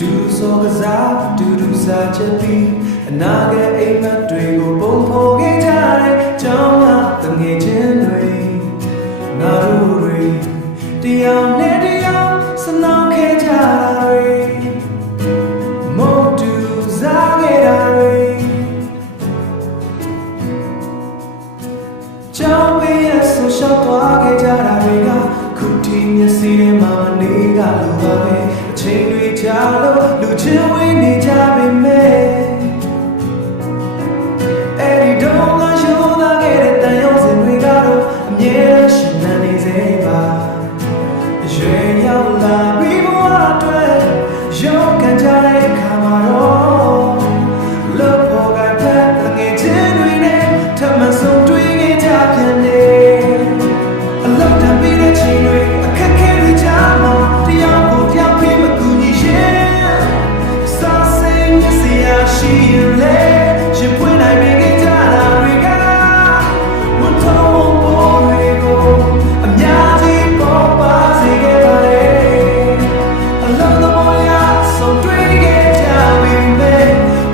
တူစောကစားတူစားချက်ပြီးအနာဂတ်အိမ်မက်တွေကိုပုံဖော်ခဲ့ကြတဲ့ကြောင်းကတငယ်ချင်းတွေငါတို့တွေတရားနဲ့တရားစနောင်းခဲ့ကြတာတွေမုတ်တူစားခဲ့တာတွေကြောင်းပေးရဆိုရှောက်သွားခဲ့ကြတာတွေကခုထိမျက်စိထဲမှာမနေကလိုပါပဲအချိန်တွေကြာလို့လူချင်းဝေးနေကြပေမဲ့အဲ့ဒီတော့ငါရိုးသားခဲ့တဲ့တန်ရုံးစင်တွေကတော့အမြဲတမ်းရှင်နေနေစေပါရွှေရောက်လာပြီးဘဝအတွက်ရုန်းကန်ကြတဲ့အခါမှာတော့လောဘောကတဲ့ငယ်ချင်းတွေနဲ့ထပ်မဆုံးတွေ့ခဲ့ကြပြန်တယ်အလောက်တမ်းပြီးတဲ့ချိန်တွေအခက်ခဲတွေကြားမှာတရားကိုပြောင်းပြီးမကူညီရင်စာစိမ်မျက်စိရရှိရင်လေရှင်ပွင့်နိုင်ပြီကြတာတွေကမထုံးပေါ်တွေကိုအများကြီးပေါ်ပါစေခဲ့ပါလေအလုံးသဘောရဆုံးတွေ့ခဲ့ကြပြီမဲ့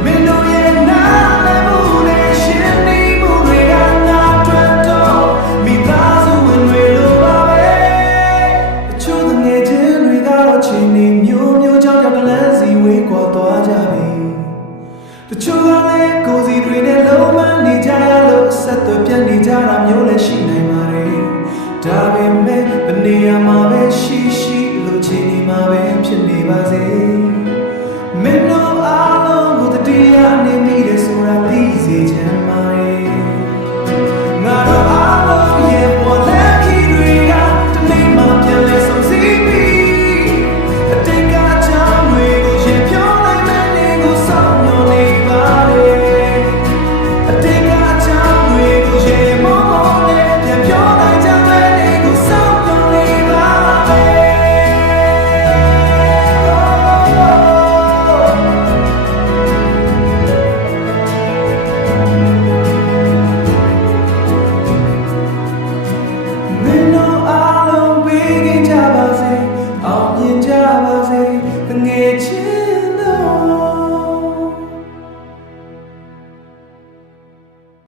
မင်းတို့ရဲ့နားလည်မှုနဲ့ရှင်နေမှုတွေကငါတွေ့တော့မိသားစုဝင်တွေလိုပါပဲအချို့ငယ်ချင်းတွေကတော့ချိန်နေမျိုးကြောင့်ကလန်းစီဝေးကွာသွားကြပြီတချို့ကလည်းကိုယ်စီတွေနဲ့လုံးဝနေကြရလို့ဆက်သွယ်ပြတ်နေကြတာမျိုးလည်းရှိနိုင်ပါတယ်ဒါပေမဲ့ဘယ်နေရာမှာပဲရှိလို့ချိန်နေမှာပဲဖြစ်နေပါစေ